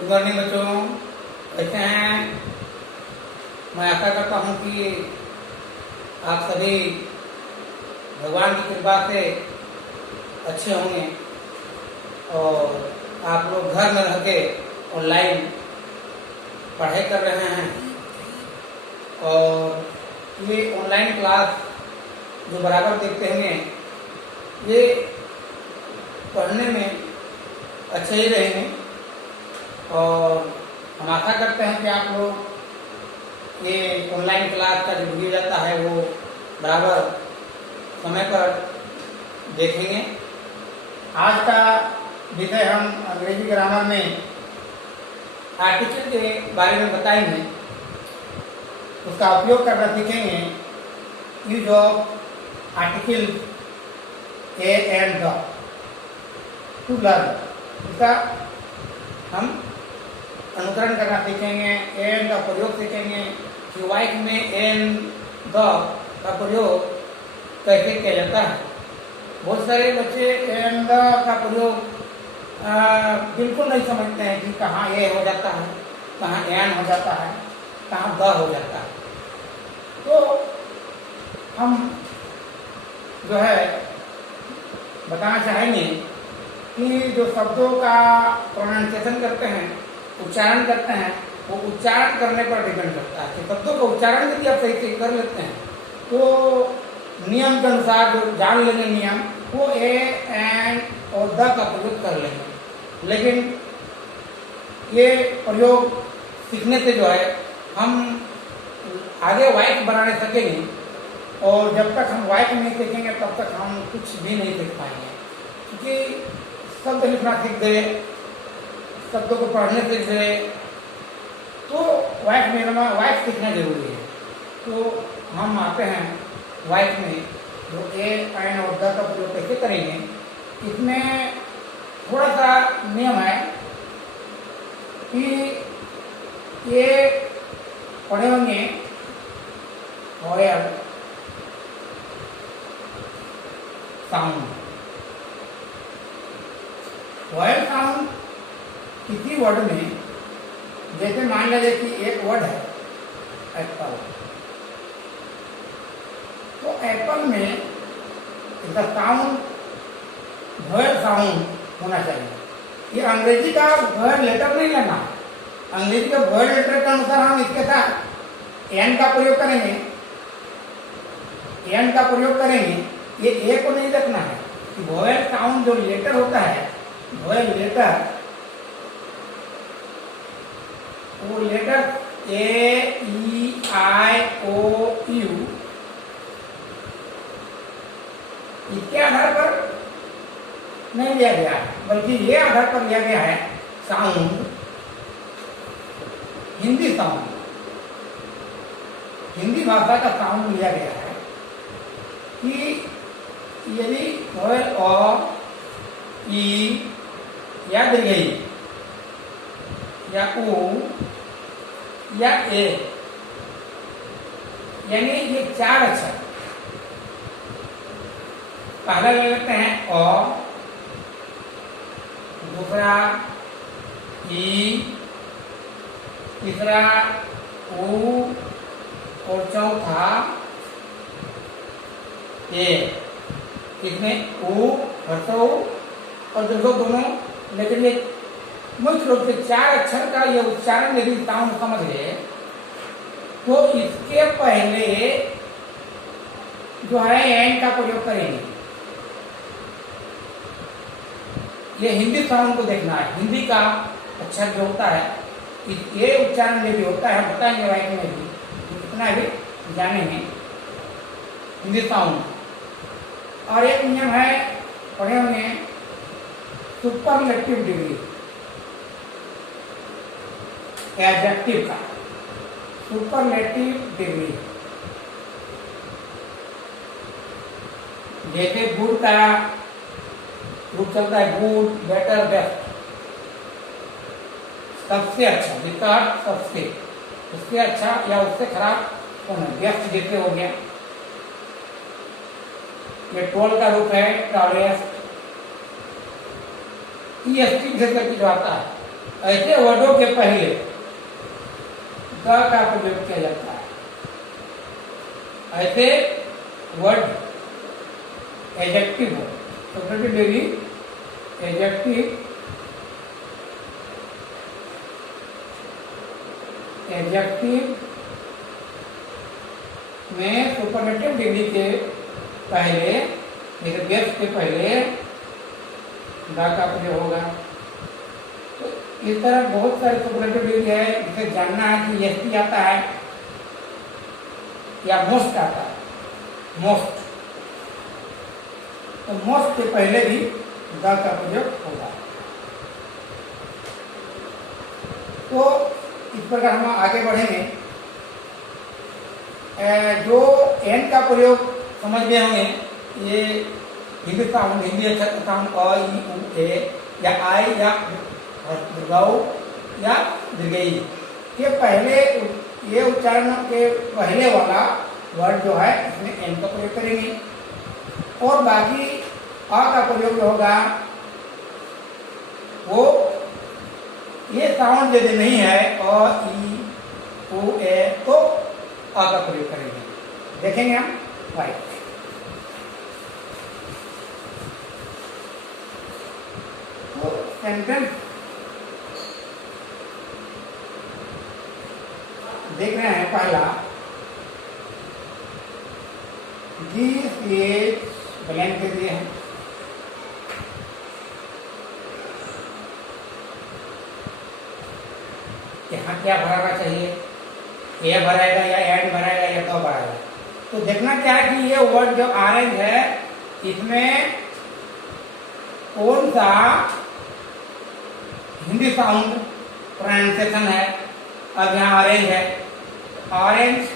Good morning बच्चों, कैसे हैं? मैं आशा करता हूँ कि आप सभी भगवान की कृपा से अच्छे होंगे और आप लोग घर में रह के ऑनलाइन पढ़ाई कर रहे हैं। और ये ऑनलाइन क्लास जो बराबर देखते होंगे, ये पढ़ने में अच्छे ही रहेंगे और हम आशा करते हैं कि आप लोग ये ऑनलाइन क्लास का जो वीडियो जाता है वो बराबर समय पर देखेंगे। आज का विषय हम अंग्रेजी ग्रामर में आर्टिकल के बारे में बताएंगे, उसका उपयोग करना सीखेंगे। Use of article A and the two learn, इसका हम अनुकरण करना सीखेंगे। एंड का प्रयोग सीखेंगे कि वाइट में एंड द का प्रयोग कैसे किया जाता है। बहुत सारे बच्चे एंड द का प्रयोग बिल्कुल नहीं समझते हैं कि कहाँ ए हो जाता है, कहाँ एन हो जाता है, कहाँ द हो जाता है। तो हम जो है बताना चाहेंगे कि जो शब्दों का प्रोनाउंसिएशन करते हैं, उच्चारण करते हैं, वो उच्चारण करने पर डिपेंड करता है कि शब्दों का उच्चारण यदि आप सही से कर लेते हैं तो नियम के अनुसार जो जान लेंगे नियम, वो ए एंड और द का प्रयोग कर लेंगे। लेकिन ये प्रयोग सीखने से जो है हम आगे वाइट बनाने सकेंगे, और जब तक हम वाइट नहीं सीखेंगे तब तक हम कुछ भी नहीं सीख पाएंगे। क्योंकि शब्द लिखना सीख गए, शब्दों को पढ़ने सीख गए, तो वाइट सीखना जरूरी है। तो हम आते हैं वाइट में जो ए एन और द का प्रयोग कैसे करेंगे। इसमें थोड़ा सा नियम है कि ये पढ़े होंगे वॉयल साउंड। वॉयल साउंड किसी वर्ड में, जैसे मान लीजिए कि एक वर्ड है एप्पल, तो एप्पल में इसका साउंड वॉयल साउंड होना चाहिए। ये अंग्रेजी का वॉयल लेटर नहीं लेना। अंग्रेजी का वॉयल लेटर के अनुसार हम इसके साथ एन का प्रयोग करेंगे, एन का प्रयोग करेंगे। ये ए को नहीं रखना है कि वॉयल साउंड जो लेटर होता है, वॉयल लेटर, वो letter A E I O U, इसके आधार पर नहीं लिया गया है, बल्कि ये आधार पर लिया गया है साउंड, हिंदी साउंड, हिंदी भाषा का साउंड लिया गया है कि यदि वॉयल अ, ई या दीर्घई या ऊ या ए, यानी ये चार अक्षर पहला ले लेते हैं अ, दूसरा ई, तीसरा ऊ और चौथा ए। इसमें ऊ, हर्षो और दीर्घो दोनों, लेकिन ये मुख्य रूप से चार अक्षर का ये उच्चारण यदि साउंड समझ गए तो इसके पहले जो है एन का प्रयोग करेंगे। ये हिंदी साउंड को देखना है। हिंदी का अक्षर जो होता है, ये उच्चारण में भी होता है, बताएंगे वाइट में भी, इतना भी जानेंगे हिंदी साउंड। और एक नियम है पढ़े होंगे सुपरलेटिव डिग्री, एडजेक्टिव का सुपरलेटिव डिग्री। जैसे गुड का रूप चलता है गुड, बेटर, बेस्ट, सबसे अच्छा, जिसका अर्थ सबसे, उससे अच्छा या उससे खराब कौन है, बेस्ट जैसे हो गया। ये टोल का रूप है टॉलेस्ट, ईएसटी विशेष करके जो आता है ऐसे वर्डों के पहले द का प्रयोग किया जाता है। ऐसे वर्ड एडजेक्टिव हो तो डेली एडजेक्टिव में सुपरलेटिव डिग्री के पहले, लेकिन बेस के पहले द का प्रयोग होगा। तो इस तरह बहुत सारे सुपरलेटिव डिग्री है, जिसे जानना है कि एसटी आता है या मोस्ट आता है। मोस्ट, तो मोस्ट के पहले भी द का प्रयोग होगा। तो इस प्रकार हम आगे बढ़ेंगे। जो एन का प्रयोग समझ में होंगे, ये हिंदी साउंड, हिंदी अक्षर साउंड अ, ई, उ, ए या आई या गौ या दीर्घई के पहले, ये उच्चारण के पहले वाला वर्ड जो है इसमें एन का प्रयोग करेंगे। और बाकी अ का प्रयोग जो होगा वो ये साउंड यदि नहीं है अ, ई, उ, ए तो अ का प्रयोग करेंगे। देखेंगे हम राइट। तो सेंटेंस देख रहे हैं। पहला, दिस इज ब्लैंक दे दिए हैं। यहाँ क्या भराना चाहिए, ए भराएगा या एंड भराएगा या तो भराएगा। तो देखना क्या है कि ये वर्ड जो ऑरेंज है इसमें कौन सा हिंदी साउंड प्रोनाउंसिएशन है। अब यहाँ ऑरेंज है, ऑरेंज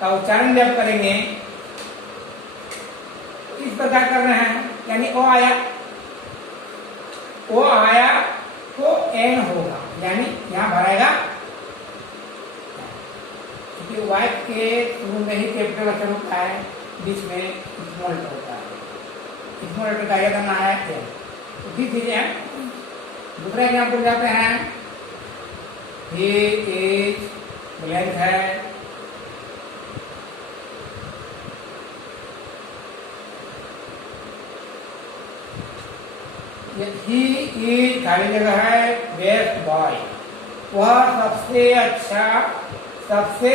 का उच्चारण जब करेंगे इस प्रकार कर रहे हैं, यानी ओ आया, ओ आया तो एन होगा, यानी यहाँ भराएगा। क्योंकि वाई के शुरू में ही कैपिटल अक्षर होता है, बीच में स्मॉल लेटर होता है। स्मॉल लेटर का यह करना है एन। तो ठीक चीजें। दूसरा एग्जाम्पल जाते हैं। ही इज ब्लैंक है, ही इज खाली जगह है, बेस्ट बॉय, वह सबसे अच्छा, सबसे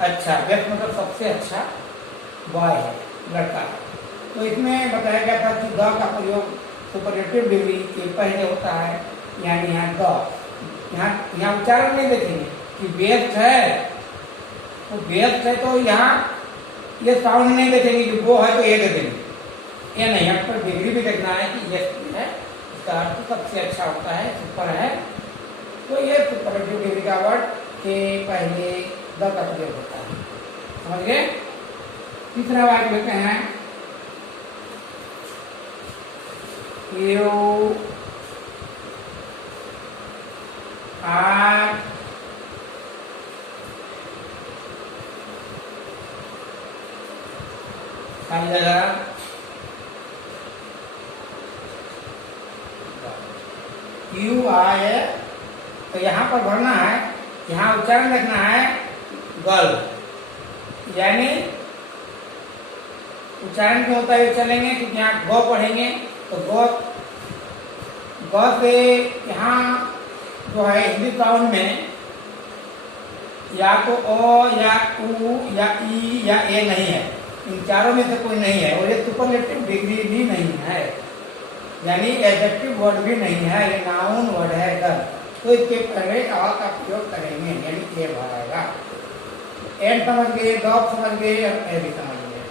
अच्छा, बेस्ट मतलब सबसे अच्छा बॉय है, लड़का है। तो इसमें बताया गया था कि द का प्रयोग सुपरलेटिव डिग्री के पहले होता है, यानी यहाँ द, यहाँ उच्चारण नहीं देखेंगे कि बेस्ट है, तो बेस्ट है तो यहाँ ये साउंड नहीं देखेंगे कि वो है तो ये देखेंगे, ये नहीं। यहाँ पर डिग्री भी देखना है कि ये है, इसका अर्थ सबसे अच्छा होता है, सुपर है। तो ये सुपरलेटिव डिग्री का वर्ड के पहले द का प्रयोग होता है। समझ गए। तीसरा वाक्य लेते हैं। You are यू आए, तो यहाँ पर भरना है, यहाँ उच्चारण रखना है गर्ल, यानी उच्चारण क्यों होता है चलेंगे क्योंकि यहाँ गौ पढ़ेंगे तो गौ से यहाँ जो है हिंदी साउंड में या तो ओ या उ या ई या ए नहीं है, इन चारों में से कोई नहीं है। और ये सुपरलेटिव डिग्री भी नहीं है, यानी एडजेक्टिव वर्ड भी नहीं है, ये नाउन वर्ड है गर्ल। तो इसके पहले आ का प्रयोग करेंगे, यानी ए भराएगा। एंड समझ गए, डॉग समझ गए, और ए भी समझ गए।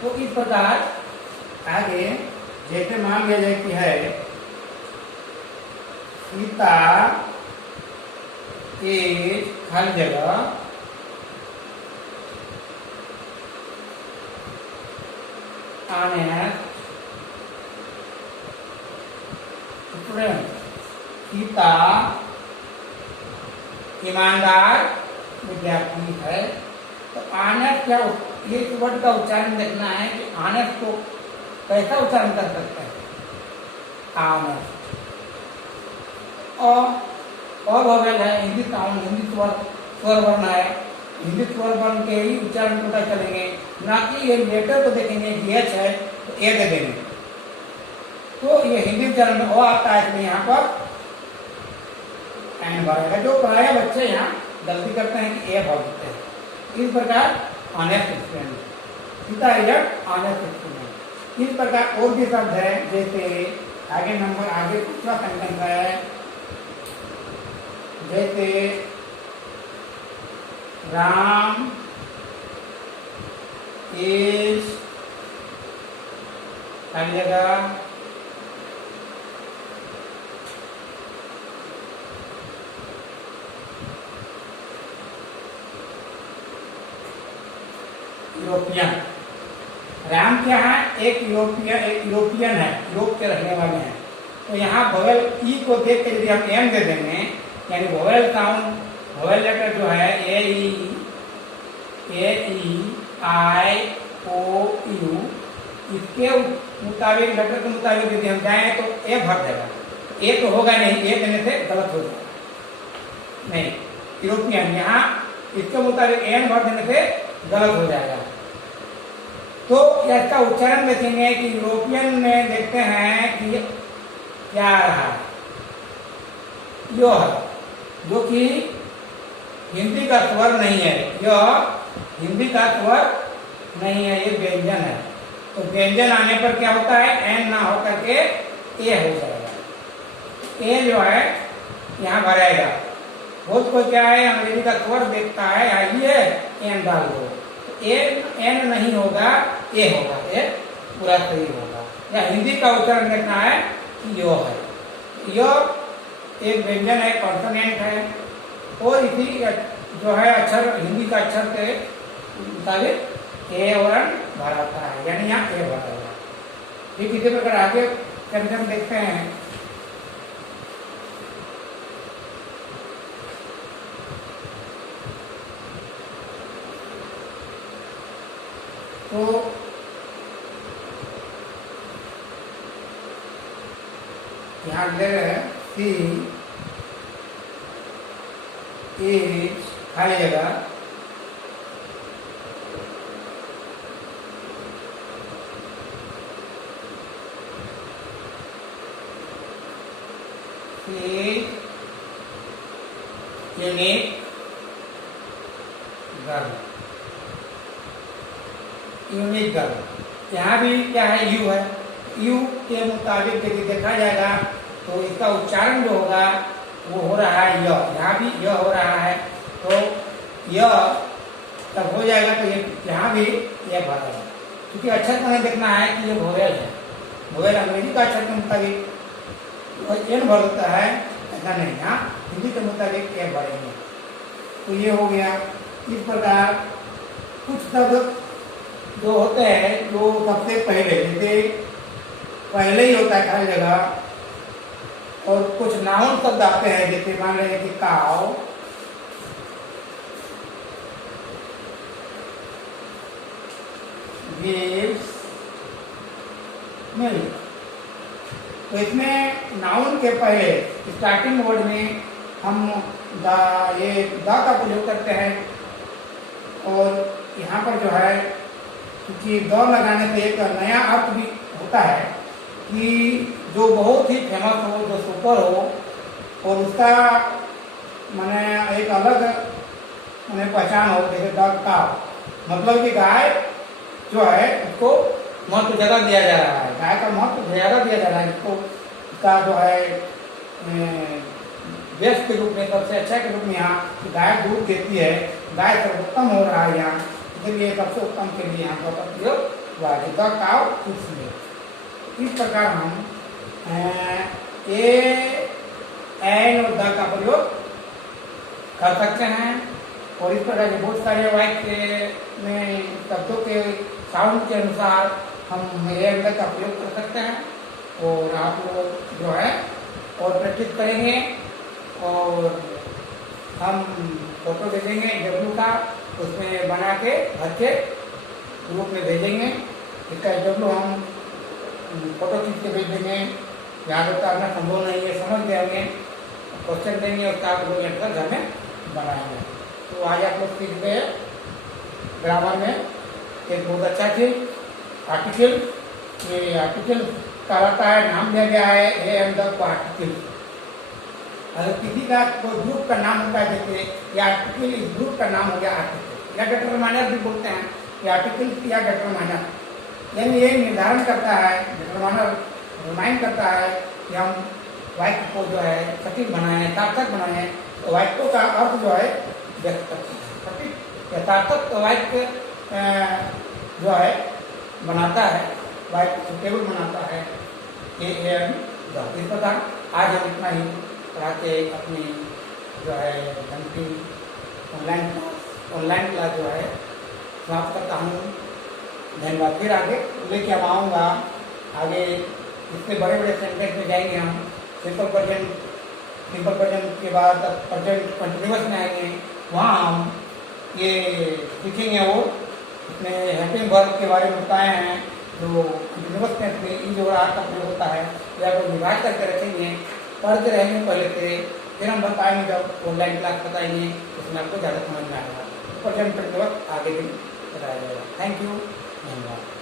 तो इस प्रकार आगे जैसे मान लिया जाए कि है सीता इज खाली जगह स्टूडेंट, सीता ईमानदार विद्यार्थी है। तो ऑनेस्ट क्या, ये वर्ड का उच्चारण देखना है कि ऑनेस्ट को कैसा उच्चारण कर सकते हैं। ऑनेस्ट, अ वोवेल है, हिंदी साउंड, हिंदी स्वर वर्ण है, हिंदी स्वर वर्ण के ही उच्चारण पता चलेंगे, ना कि ये लेटर को देखेंगे कि एच है तो ए दे देंगे। तो ये हिंदी उच्चारण में ओ आता है, इसलिए यहाँ पर एन भरेगा। जो प्राय बच्चे यहाँ गलती करते हैं कि ए भर देते हैं। इस प्रकार ऑनेस्ट स्टूडेंट, सीधा रिजल्ट ऑनेस्ट स्टूडेंट। इस प्रकार और भी शब्द है, जैसे आगे दूसरा सेंटेंस है, जैसे राम इज खाली जगह यूरोपियन। राम क्या है? एक यूरोपियन है, यूरोप के रहने वाले हैं। तो यहाँ वोवेल ई को देख के यदि हम एम दे देंगे, यानी वोवेल साउंड, वोवेल लेटर जो है ए ई आई ओ यू, इसके मुताबिक, लेटर के मुताबिक यदि हम जाएं तो ए भर देगा। ए तो होगा नहीं, ए देने से गलत हो जाएगा, नहीं यूरोपियन, यहाँ इसके मुताबिक एन भर देने से गलत हो जाएगा। तो इसका उच्चारण देखेंगे कि यूरोपियन में देखते हैं कि क्या आ रहा है, यो है, जो कि हिंदी का स्वर नहीं है, यह हिंदी का स्वर नहीं है, ये व्यंजन है। तो व्यंजन आने पर क्या होता है? एन ना होकर के ए हो जाएगा। ए जो है यहाँ भरेगा। बहुत कोई क्या है, अंग्रेजी का स्वर देखता है, आइए एन डाल दो, एन नहीं होगा, ए होगा, ए पूरा सही होगा। या हिंदी का उच्चारण देखना है कि यो है, यो एक व्यंजन है, कॉन्सोनेंट है, और इसी जो है अक्षर, हिंदी का अक्षर के मुताबिक ए वर्ण भराता है, यानी यहाँ ए भरा है। ठीक इसी प्रकार आगे हम देखते हैं। तो यहाँ ले रहे हैं सी इज खाली जगह यूनिक गर्ल, यूनिक गर्ल। यहाँ भी क्या है? यू है। यू के मुताबिक यदि देखा जाएगा तो इसका उच्चारण जो होगा वो हो रहा है य, यहाँ भी य हो रहा है। तो य तब हो जाएगा, तो ये यहाँ भी यह भरा है, क्योंकि अक्षर हमें देखना है कि ये वोवेल है। वोवेल अंग्रेजी का अक्षर के मुताबिक एन भर होता है, ऐसा नहीं, यहाँ हिंदी के मुताबिक ए भरेंगे। तो ये हो गया। इस प्रकार कुछ शब्द जो होते हैं, जो सबसे पहले, जैसे पहले ही होता है हर जगह, और कुछ नाउन शब्द आते हैं, जैसे मान लीजिए कि काव, गिव्स मिल्क। तो इसमें नाउन के पहले स्टार्टिंग वर्ड में हम ये द का प्रयोग करते हैं, और यहाँ पर जो है क्योंकि द लगाने से एक नया अर्थ भी होता है कि जो बहुत ही फेमस हो, जो सुपर हो, और उसका माने एक अलग माने पहचान हो, जैसे द काव, मतलब कि गाय जो है उसको महत्व ज़्यादा दिया जा रहा है, गाय का महत्व ज़्यादा दिया जा रहा है, इसको का जो है बेस्ट के रूप में, सबसे अच्छा के रूप में यहाँ गाय दूध देती है, गाय सर्वोत्तम हो रहा है यहाँ, इसलिए सबसे उत्तम के लिए यहाँ का प्रयोग हुआ है द काव गिव्स मिल्क। इस प्रकार हम ए एन और द का प्रयोग कर सकते हैं, और इस प्रकार के बहुत सारे वाक्य में शब्दों के साउंड के अनुसार हम ए एन का प्रयोग कर सकते हैं। और आप लोग जो है और प्रैक्टिस करेंगे, और हम फोटो भेजेंगे डब्ल्यू का, उसमें बना के घर के ग्रुप में भेजेंगे। इसका डब्ल्यू हम फोटो खींच के भेज देंगे, याद होता है संभव नहीं है, समझ गए होंगे। क्वेश्चन देंगे, उसका आप लोग आंसर घर में बनाएंगे। तो आज आप लोग सीख गए ग्रामर में एक बहुत अच्छा चीज आर्टिकल। ये आर्टिकल कहलाता है, नाम दिया गया है ए एम द आर्टिकल। अगर किसी का कोई ग्रुप का नाम होता है, जैसे ये आर्टिकल इस ग्रुप का नाम हो गया आर्टिकल, या डिटरमाइनर भी बोलते हैं, ये आर्टिकल या डिटरमाइनर, यानी ये निर्धारण करता है, डिटरमाइनर रिमाइंड करता है कि हम वाक्य को जो है सटीक बनाए, सार्थक बनाए, तो वाक्यों का अर्थ जो है व्यक्त करते हैं। सटीक या सार्थक वाक्य जो है बनाता है, वाक्य सुटेबल बनाता है ये एम इस प्रकार। आज हम इतना ही करा के अपनी जो है घंटी ऑनलाइन क्लास जो है समाप्त करता हूँ। धन्यवाद। फिर आगे लेके अब आऊँगा, आगे इससे बड़े बड़े सेंटेंस में जाएंगे हम। सिंपल प्रेजेंट के बाद प्रेजेंट कंटिन्यूअस में आएंगे, वहाँ हम ये सीखेंगे। वो इसमें हेल्पिंग वर्ब के बारे में बताए हैं, जो कंटिन्यूअस टेंस में इन जो आर का प्रयोग होता है, या तो विभाग करके रखेंगे, पढ़ते रहेंगे पहले से, फिर हम बताएंगे जब ऑनलाइन क्लास बताएंगे, उसमें आपको ज़्यादा समझ में आएगा। प्रेजेंट कंटिन्यूअस आगे भी बताया जाएगा। थैंक यू, धन्यवाद।